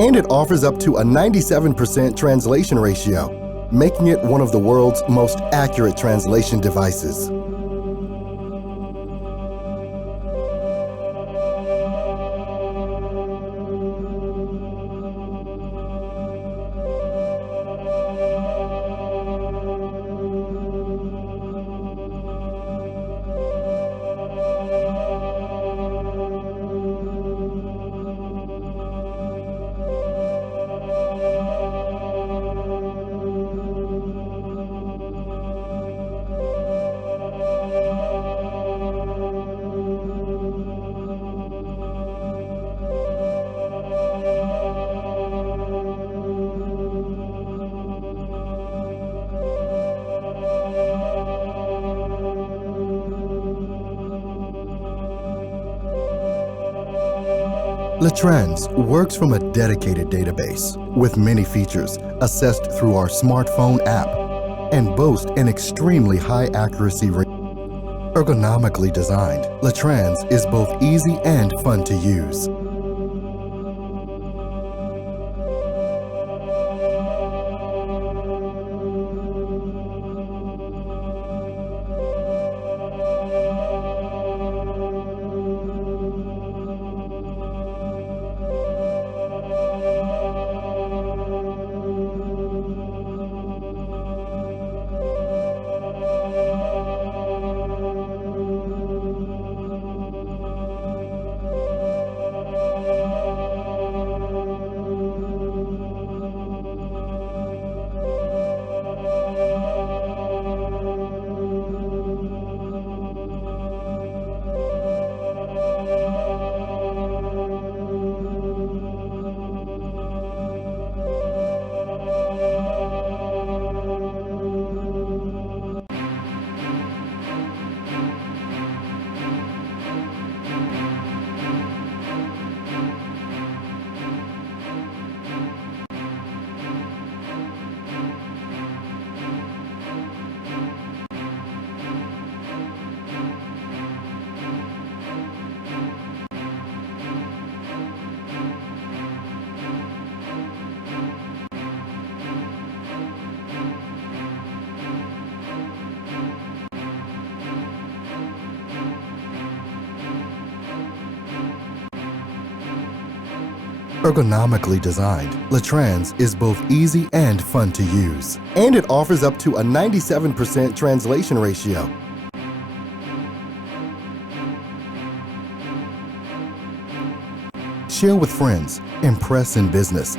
And it offers up to a 97% translation ratio, making it one of the world's most accurate translation devices. LaTrans works from a dedicated database with many features assessed through our smartphone app and boast an extremely high accuracy rate. Ergonomically designed, LaTrans is both easy and fun to use. Ergonomically designed, LaTrans is both easy and fun to use. And it offers up to a 97% translation ratio. Share with friends, impress in business.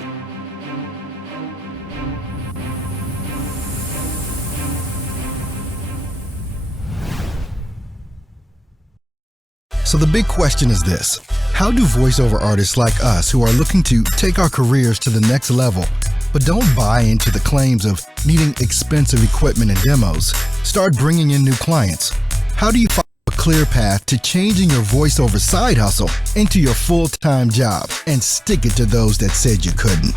So the big question is this: how do voiceover artists like us who are looking to take our careers to the next level, but don't buy into the claims of needing expensive equipment and demos, start bringing in new clients? How do you find a clear path to changing your voiceover side hustle into your full-time job and stick it to those that said you couldn't?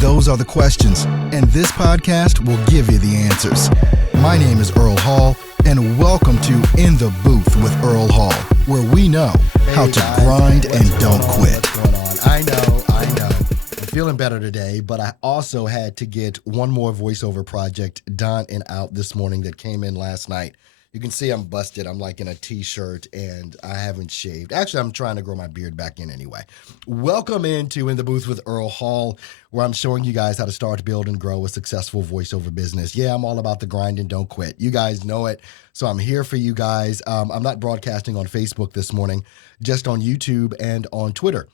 Those are the questions, and this podcast will give you the answers. My name is Earl Hall, and welcome to In the Booth with Earl Hall, where we know how to grind and don't quit. What's going on? I know. I'm feeling better today, but I also had to get one more voiceover project done and out this morning that came in last night. You can see I'm busted. I'm like in a t-shirt and I haven't shaved. Actually, I'm trying to grow my beard back in anyway. Welcome into In the Booth with Earl Hall, where I'm showing you guys how to start, build, and grow a successful voiceover business. Yeah, I'm all about the grind and don't quit. You guys know it. So I'm here for you guys. I'm not broadcasting on Facebook this morning, just on YouTube and on Twitter.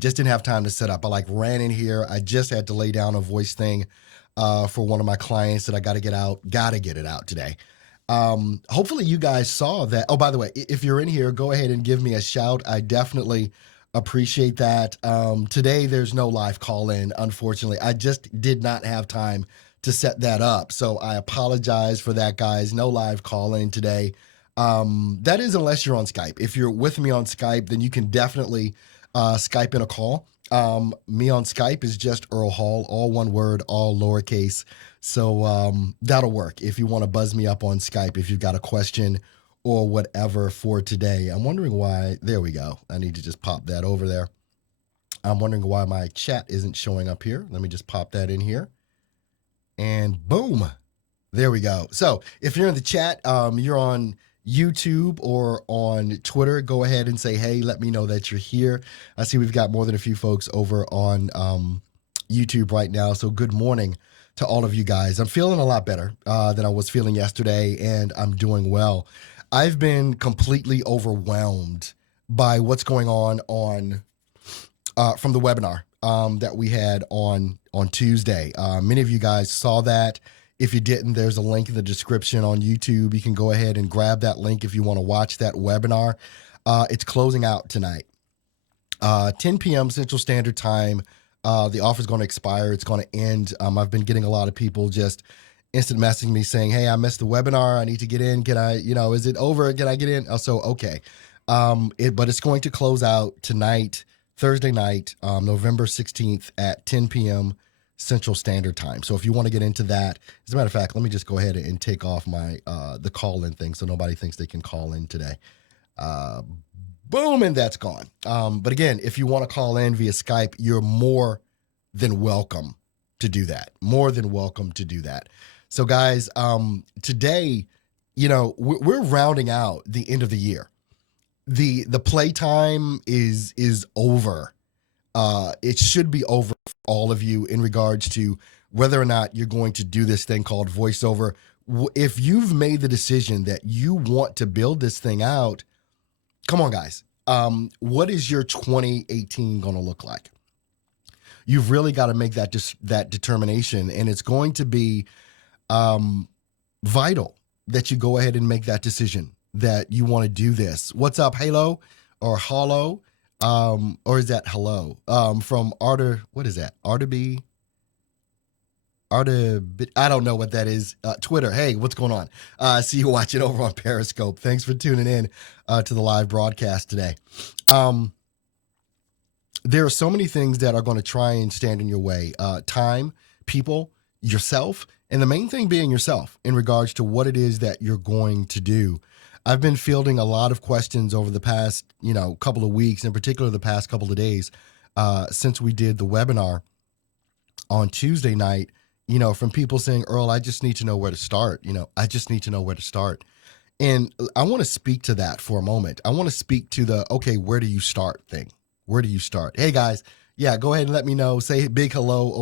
Just didn't have time to set up. I ran in here. I just had to lay down a voice thing for one of my clients that I got to get out. Got to get it out today. Hopefully you guys saw that. Oh, by the way, if you're in here, go ahead and give me a shout. I definitely appreciate that. Today, there's no live call-in, unfortunately. I just did not have time to set that up. So I apologize for that, guys. No live call-in today. That is unless you're on Skype. If you're with me on Skype, then you can definitely Skype in a call. Me on Skype is just Earl Hall, all one word, all lowercase. So that'll work if you want to buzz me up on Skype if you've got a question or whatever for today. I'm wondering why. There we go. I need to just pop that over there. I'm wondering why my chat isn't showing up here. Let me just pop that in here. And boom, there we go. So if you're in the chat, you're on YouTube or on Twitter, go ahead and say, hey, let me know that you're here. I see we've got more than a few folks over on YouTube right now. So good morning to all of you guys. I'm feeling a lot better than I was feeling yesterday, and I'm doing well. I've been completely overwhelmed by what's going on from the webinar that we had on Tuesday. Many of you guys saw that. If you didn't, there's a link in the description on YouTube. You can go ahead and grab that link if you want to watch that webinar. It's closing out tonight. 10 p.m. Central Standard Time. The offer is going to expire. It's going to end. I've been getting a lot of people just instant messaging me saying, hey, I missed the webinar. I need to get in. Can I, is it over? Can I get in? So, okay. But it's going to close out tonight, Thursday night, November 16th at 10 p.m. Central Standard Time. So if you want to get into that, as a matter of fact, let me just go ahead and take off my the call-in thing so nobody thinks they can call in today. Boom, and that's gone. But again, if you want to call in via Skype, you're more than welcome to do that. More than welcome to do that. So guys, today, we're rounding out the end of the year. The playtime is over. It should be over for all of you in regards to whether or not you're going to do this thing called voiceover. If you've made the decision that you want to build this thing out, come on, guys. What is your 2018 going to look like? You've really got to make that determination, and it's going to be vital that you go ahead and make that decision that you want to do this. What's up, Halo or Hollow? Or is that hello? From Arter, what is that? Arter, I don't know what that is. Twitter, hey, what's going on? I see you watching over on Periscope. Thanks for tuning in to the live broadcast today. There are so many things that are going to try and stand in your way. Time, people, yourself, and the main thing being yourself in regards to what it is that you're going to do. I've been fielding a lot of questions over the past, couple of weeks, in particular the past couple of days, since we did the webinar on Tuesday night, from people saying, Earl, I just need to know where to start. I just need to know where to start. And I want to speak to that for a moment. I want to speak to the, okay, where do you start thing? Where do you start? Hey guys, yeah, go ahead and let me know. Say big hello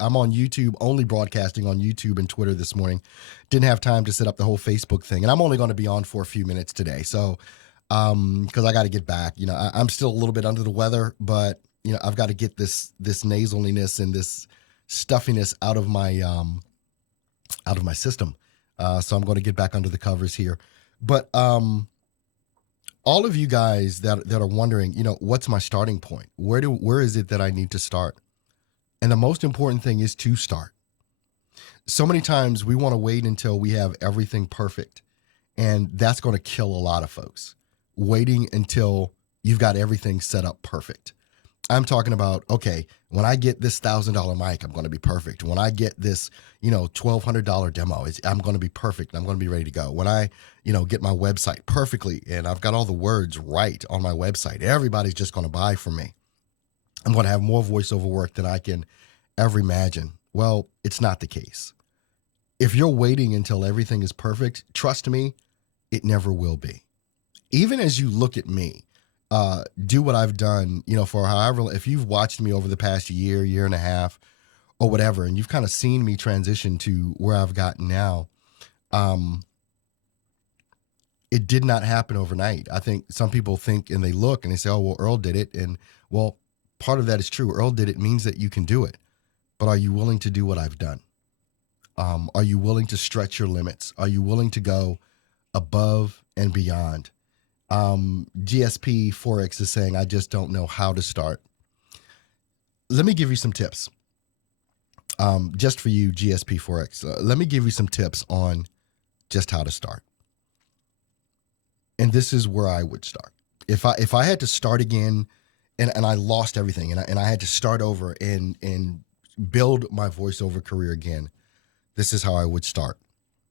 I'm on YouTube, only broadcasting on YouTube and Twitter this morning. Didn't have time to set up the whole Facebook thing. And I'm only going to be on for a few minutes today. So, because I got to get back, I'm still a little bit under the weather, but I've got to get this nasaliness and this stuffiness out of my system. So I'm going to get back under the covers here. But, all of you guys that are wondering, what's my starting point? Where is it that I need to start? And the most important thing is to start. So many times we want to wait until we have everything perfect, and that's going to kill a lot of folks. Waiting until you've got everything set up perfect. I'm talking about, okay, when I get this $1,000 mic, I'm going to be perfect. When I get this, $1,200 demo, I'm going to be perfect. I'm going to be ready to go. When I, get my website perfectly and I've got all the words right on my website, everybody's just going to buy from me. I'm going to have more voiceover work than I can ever imagine. Well, it's not the case. If you're waiting until everything is perfect, trust me, it never will be. Even as you look at me, do what I've done, for however, if you've watched me over the past year and a half or whatever, and you've kind of seen me transition to where I've gotten now, it did not happen overnight. I think some people think and they look and they say, oh, well, Earl did it. And well, part of that is true. Earl did it means that you can do it. But are you willing to do what I've done? Are you willing to stretch your limits? Are you willing to go above and beyond? GSP Forex is saying, I just don't know how to start. Let me give you some tips. Just for you, GSP Forex, let me give you some tips on just how to start. And this is where I would start. If I had to start again and I lost everything and I had to start over and build my voiceover career again, this is how I would start.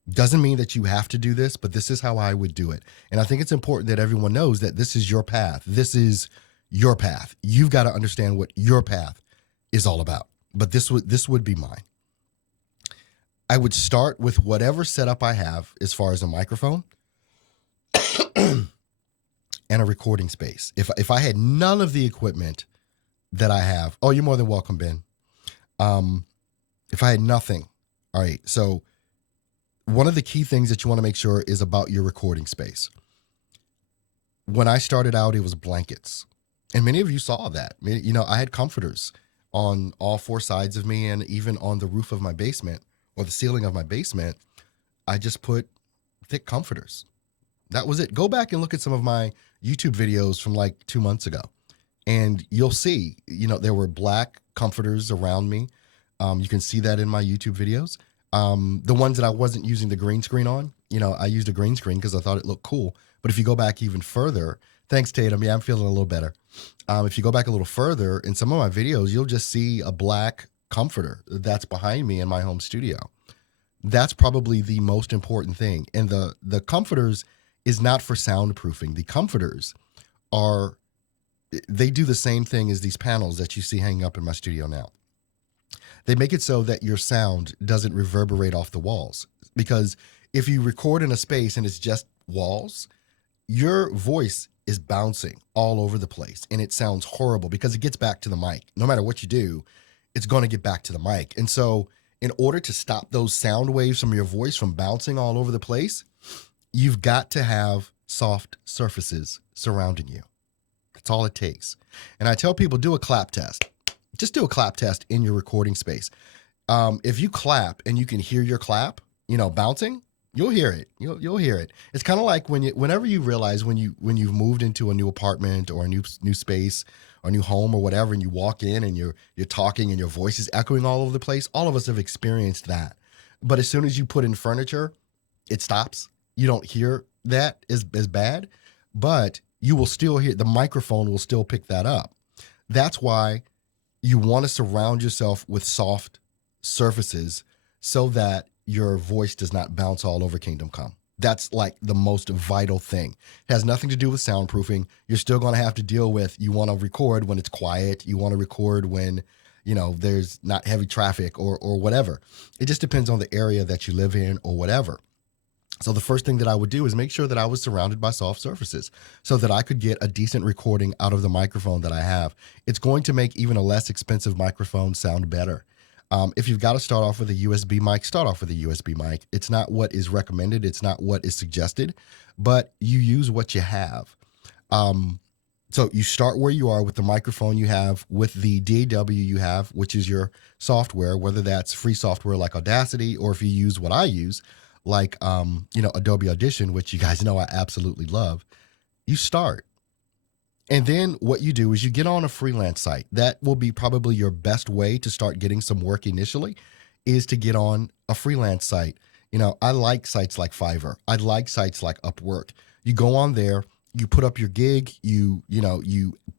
Doesn't mean that you have to do this, but this is how I would do it. And I think it's important that everyone knows that this is your path. This is your path. You've got to understand what your path is all about. But this would be mine. I would start with whatever setup I have as far as a microphone and a recording space. If I had none of the equipment that I have, oh, you're more than welcome, Ben. If I had nothing, all right. So one of the key things that you want to make sure is about your recording space. When I started out, it was blankets. And many of you saw that. You know, I had comforters on all four sides of me, and even on the roof of my basement or the ceiling of my basement, I just put thick comforters. That was it. Go back and look at some of my YouTube videos from like 2 months ago, and you'll see, you know, there were black comforters around me. You can see that in my YouTube videos. The ones that I wasn't using the green screen on, you know, I used a green screen because I thought it looked cool. But if you go back even further, thanks, Tatum. Yeah, I'm feeling a little better. If you go back a little further in some of my videos, you'll just see a black comforter that's behind me in my home studio. That's probably the most important thing. And the comforters is not for soundproofing. The comforters they do the same thing as these panels that you see hanging up in my studio now. They make it so that your sound doesn't reverberate off the walls. Because if you record in a space and it's just walls, your voice is bouncing all over the place, and it sounds horrible because it gets back to the mic. No matter what you do, it's going to get back to the mic. And so in order to stop those sound waves from your voice from bouncing all over the place, you've got to have soft surfaces surrounding you. That's all it takes. And I tell people, do a clap test. Just do a clap test in your recording space. If you clap and you can hear your clap, you know, bouncing, you'll hear it. You'll hear it. It's kind of like whenever you realize when you've moved into a new apartment or a new space or new home or whatever, and you walk in and you're talking and your voice is echoing all over the place. All of us have experienced that. But as soon as you put in furniture, it stops. You don't hear that as bad, but you will still hear, the microphone will still pick that up. That's why you want to surround yourself with soft surfaces so that your voice does not bounce all over Kingdom Come. That's like the most vital thing. It has nothing to do with soundproofing. You're still going to have to deal with, you want to record when it's quiet. You want to record when, you know, there's not heavy traffic or whatever. It just depends on the area that you live in or whatever. So the first thing that I would do is make sure that I was surrounded by soft surfaces so that I could get a decent recording out of the microphone that I have. It's going to make even a less expensive microphone sound better. If you've got to start off with a USB mic, start off with a USB mic. It's not what is recommended. It's not what is suggested, but you use what you have. So you start where you are with the microphone you have, with the DAW you have, which is your software, whether that's free software like Audacity, or if you use what I use, like, Adobe Audition, which you guys know I absolutely love. You start. And then what you do is you get on a freelance site. That will be probably your best way to start getting some work initially, is to get on a freelance site. You know, I like sites like Fiverr. I like sites like Upwork. You go on there, you put up your gig, you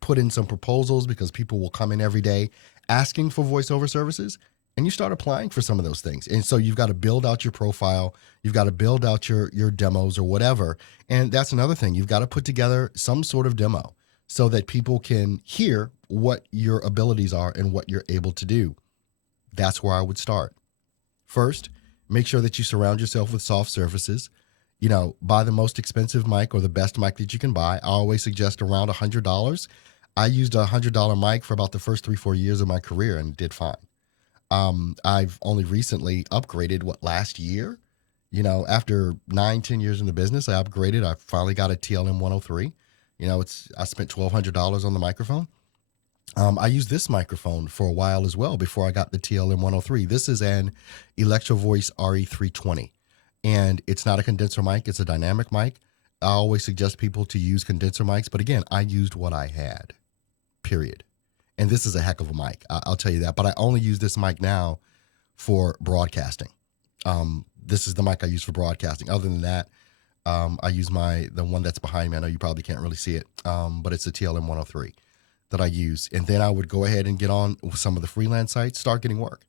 put in some proposals because people will come in every day asking for voiceover services, and you start applying for some of those things. And so you've got to build out your profile. You've got to build out your demos or whatever. And that's another thing. You've got to put together some sort of demo so that people can hear what your abilities are and what you're able to do. That's where I would start. First, make sure that you surround yourself with soft surfaces. You know, buy the most expensive mic or the best mic that you can buy. I always suggest around $100. I used a $100 mic for about the first 3-4 years of my career and did fine. I've only recently upgraded, last year? You know, after 9-10 years in the business, I upgraded. I finally got a TLM 103. You know, I spent $1,200 on the microphone. I used this microphone for a while as well before I got the TLM 103. This is an Electro Voice RE320, and it's not a condenser mic. It's a dynamic mic. I always suggest people to use condenser mics, but again, I used what I had, period. And this is a heck of a mic, I'll tell you that. But I only use this mic now for broadcasting. This is the mic I use for broadcasting. Other than that, I use the one that's behind me. I know you probably can't really see it, but it's a TLM 103 that I use. And then I would go ahead and get on with some of the freelance sites, start getting work.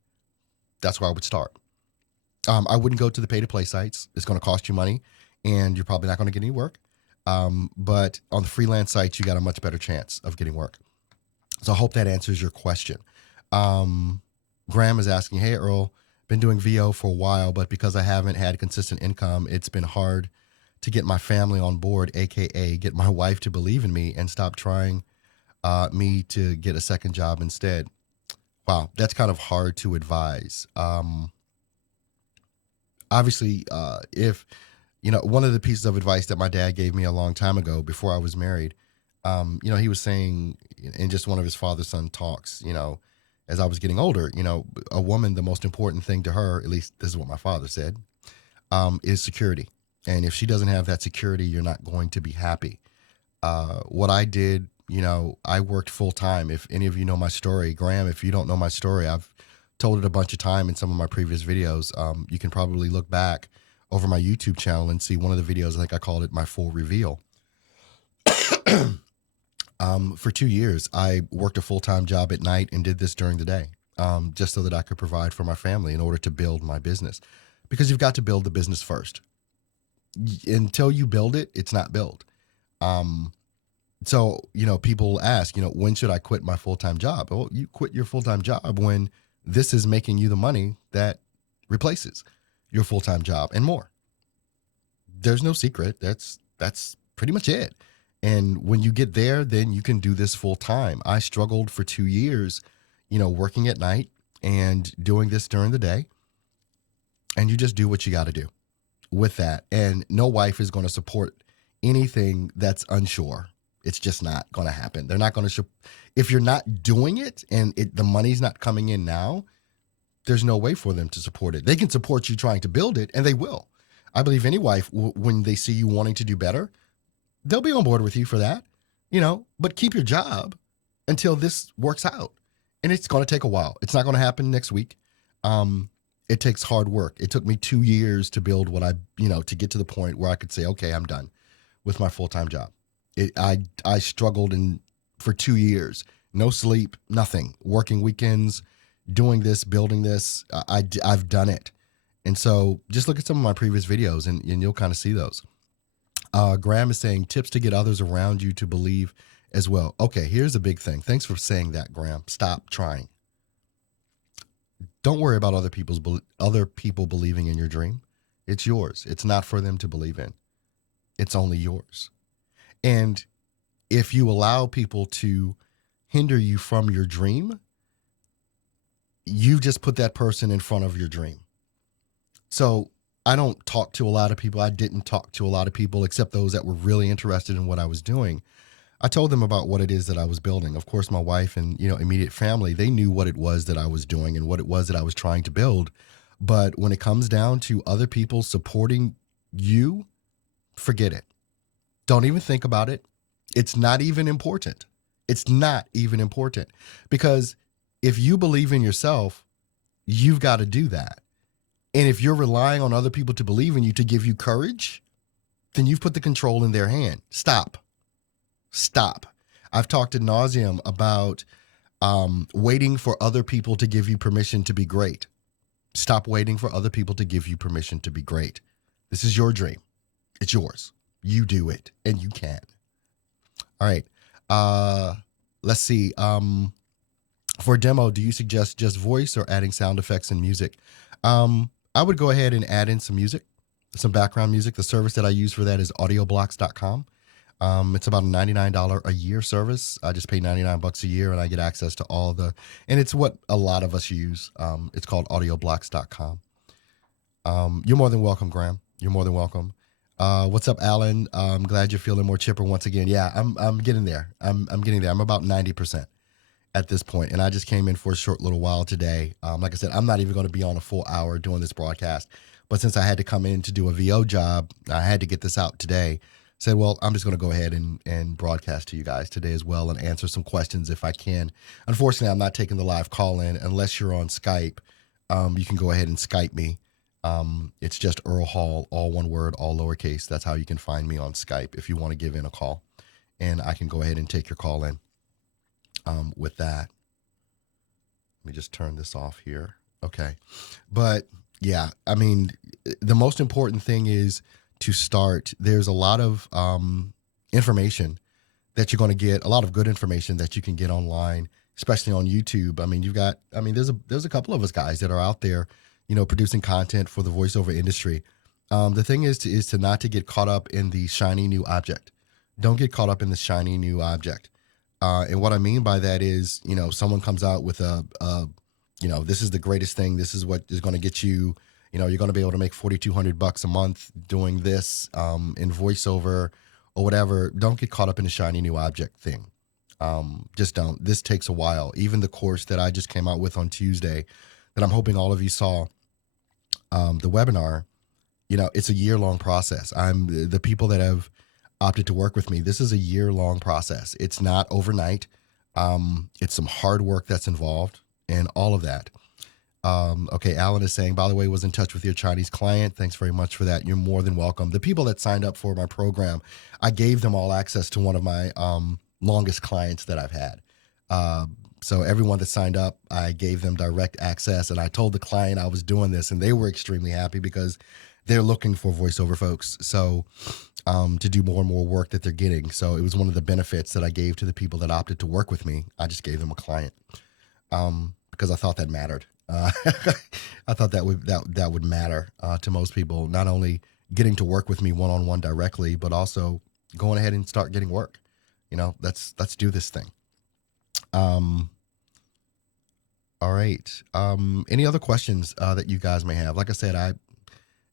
That's where I would start. I wouldn't go to the pay-to-play sites. It's going to cost you money, and you're probably not going to get any work. But on the freelance sites, you got a much better chance of getting work. So I hope that answers your question. Graham is asking, hey, Earl, been doing VO for a while, but because I haven't had consistent income, it's been hard to get my family on board, AKA get my wife to believe in me and stop trying me to get a second job instead. Wow, that's kind of hard to advise. Obviously, if, one of the pieces of advice that my dad gave me a long time ago before I was married, he was saying in just one of his father-son talks, as I was getting older, a woman, the most important thing to her, at least this is what my father said, is security. And if she doesn't have that security, you're not going to be happy. What I did, I worked full time. If any of you know my story, Graham, if you don't know my story, I've told it a bunch of time in some of my previous videos. You can probably look back over my YouTube channel and see one of the videos. I think I called it My Full Reveal. For 2 years, I worked a full-time job at night and did this during the day, just so that I could provide for my family in order to build my business. Because you've got to build the business first. Until you build it, it's not built. So, people ask, when should I quit my full-time job? Well, you quit your full-time job when this is making you the money that replaces your full-time job and more. There's no secret. That's pretty much it. And when you get there, then you can do this full time. I struggled for 2 years, working at night and doing this during the day. And you just do what you got to do with that. And no wife is going to support anything that's unsure. It's just not going to happen. They're not going to, if you're not doing it and the money's not coming in now, there's no way for them to support it. They can support you trying to build it, and they will. I believe any wife, when they see you wanting to do better, they'll be on board with you for that, but keep your job until this works out. And it's going to take a while. It's not going to happen next week. It takes hard work. It took me 2 years to build what to get to the point where I could say, okay, I'm done with my full-time job. I struggled for 2 years, no sleep, nothing, working weekends, doing this, building this. I've done it. And so just look at some of my previous videos and you'll kind of see those. Graham is saying tips to get others around you to believe as well. Okay, here's a big thing. Thanks for saying that, Graham. Stop trying. Don't worry about other people believing in your dream. It's yours. It's not for them to believe in. It's only yours. And if you allow people to hinder you from your dream, you just put that person in front of your dream. So I don't talk to a lot of people. I didn't talk to a lot of people except those that were really interested in what I was doing. I told them about what it is that I was building. Of course, my wife and, immediate family, they knew what it was that I was doing and what it was that I was trying to build. But when it comes down to other people supporting you, forget it. Don't even think about it. It's not even important. It's not even important. Because if you believe in yourself, you've got to do that. And if you're relying on other people to believe in you to give you courage, then you've put the control in their hand. Stop. I've talked ad nauseum about waiting for other people to give you permission to be great. Stop waiting for other people to give you permission to be great. This is your dream. It's yours. You do it, and you can. All right. Let's see. For a demo, do you suggest just voice or adding sound effects and music? I would go ahead and add in some music, some background music. The service that I use for that is audioblocks.com. It's about a $99 a year service. I just pay $99 a year and I get access to and it's what a lot of us use. It's called audioblocks.com. You're more than welcome, Graham. You're more than welcome. What's up, Alan? I'm glad you're feeling more chipper once again. Yeah, I'm getting there. I'm getting there. I'm about 90% at this point, and I just came in for a short little while today. Like I said, I'm not even going to be on a full hour doing this broadcast, but since I had to come in to do a VO job, I had to get this out today. Said, well, I'm just going to go ahead and broadcast to you guys today as well and answer some questions if I can. Unfortunately, I'm not taking the live call in unless you're on Skype. You can go ahead and Skype me. It's just Earl Hall, all one word, all lowercase. That's how you can find me on Skype if you want to give in a call, and I can go ahead and take your call in. With that, let me just turn this off here. Okay. But yeah, I mean, the most important thing is to start, there's a lot of information that you're going to get, a lot of good information that you can get online, especially on YouTube. I mean, there's a couple of us guys that are out there, producing content for the voiceover industry. The thing is to not to get caught up in the shiny new object. Don't get caught up in the shiny new object. And what I mean by that is, someone comes out with this is the greatest thing. This is what is going to get you, you're going to be able to make $4,200 a month doing this in voiceover or whatever. Don't get caught up in the shiny new object thing. Just don't. This takes a while. Even the course that I just came out with on Tuesday that I'm hoping all of you saw, the webinar, it's a year-long process. The people that have opted to work with me, this is a year-long process. It's not overnight. It's some hard work that's involved and all of that. Okay, Alan is saying, by the way, was in touch with your Chinese client. Thanks very much for that. You're more than welcome. The people that signed up for my program, I gave them all access to one of my longest clients that I've had. So everyone that signed up, I gave them direct access, and I told the client I was doing this, and they were extremely happy because they're looking for voiceover folks. So to do more and more work that they're getting. So it was one of the benefits that I gave to the people that opted to work with me. I just gave them a client because I thought that mattered. I thought that would matter to most people, not only getting to work with me one-on-one directly, but also going ahead and start getting work. Let's do this thing. All right. Any other questions that you guys may have? Like I said,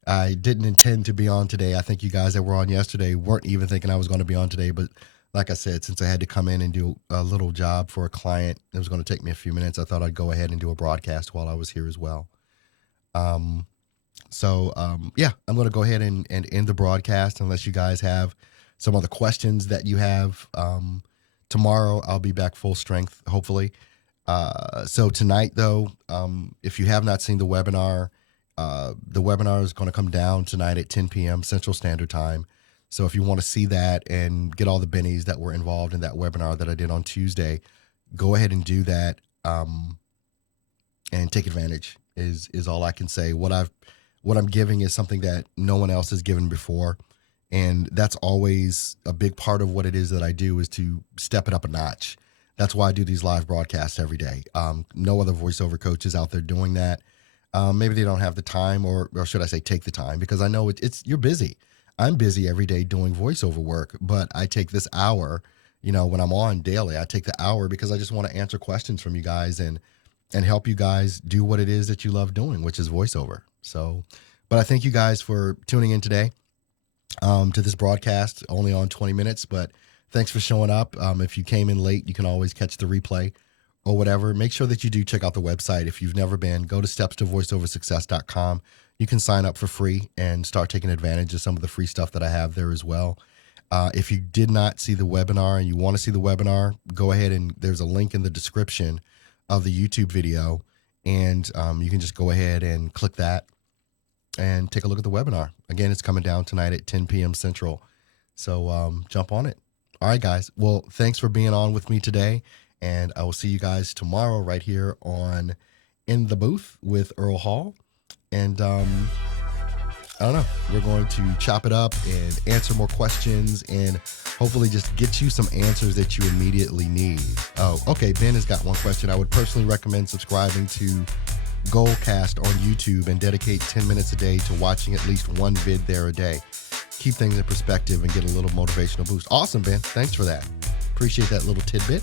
I didn't intend to be on today. I think you guys that were on yesterday weren't even thinking I was going to be on today. But like I said, since I had to come in and do a little job for a client, it was going to take me a few minutes. I thought I'd go ahead and do a broadcast while I was here as well. I'm going to go ahead and end the broadcast unless you guys have some other questions that you have. Tomorrow I'll be back full strength, hopefully. So tonight, though, if you have not seen the webinar is going to come down tonight at 10 p.m. Central Standard Time. So if you want to see that and get all the bennies that were involved in that webinar that I did on Tuesday, go ahead and do that and take advantage is all I can say. What I'm giving is something that no one else has given before. And that's always a big part of what it is that I do, is to step it up a notch. That's why I do these live broadcasts every day. No other voiceover coaches out there doing that. Maybe they don't have the time, or should I say take the time, because I know you're busy. I'm busy every day doing voiceover work, but I take this hour, when I'm on daily, I take the hour because I just want to answer questions from you guys and help you guys do what it is that you love doing, which is voiceover. So, but I thank you guys for tuning in today to this broadcast, only on 20 minutes, but thanks for showing up. If you came in late, you can always catch the replay or whatever. Make sure that you do check out the website. If you've never been, go to stepstovoiceoversuccess.com. You can sign up for free and start taking advantage of some of the free stuff that I have there as well. If you did not see the webinar and you want to see the webinar, go ahead and there's a link in the description of the YouTube video, and you can just go ahead and click that and take a look at the webinar. Again, it's coming down tonight at 10 p.m. Central. So jump on it. All right, guys. Well, thanks for being on with me today. And I will see you guys tomorrow right here on In the Booth with Earl Hall. And I don't know, we're going to chop it up and answer more questions and hopefully just get you some answers that you immediately need. Oh, okay. Ben has got one question. I would personally recommend subscribing to Goalcast on YouTube and dedicate 10 minutes a day to watching at least one vid there a day. Keep things in perspective and get a little motivational boost. Awesome, Ben. Thanks for that. Appreciate that little tidbit.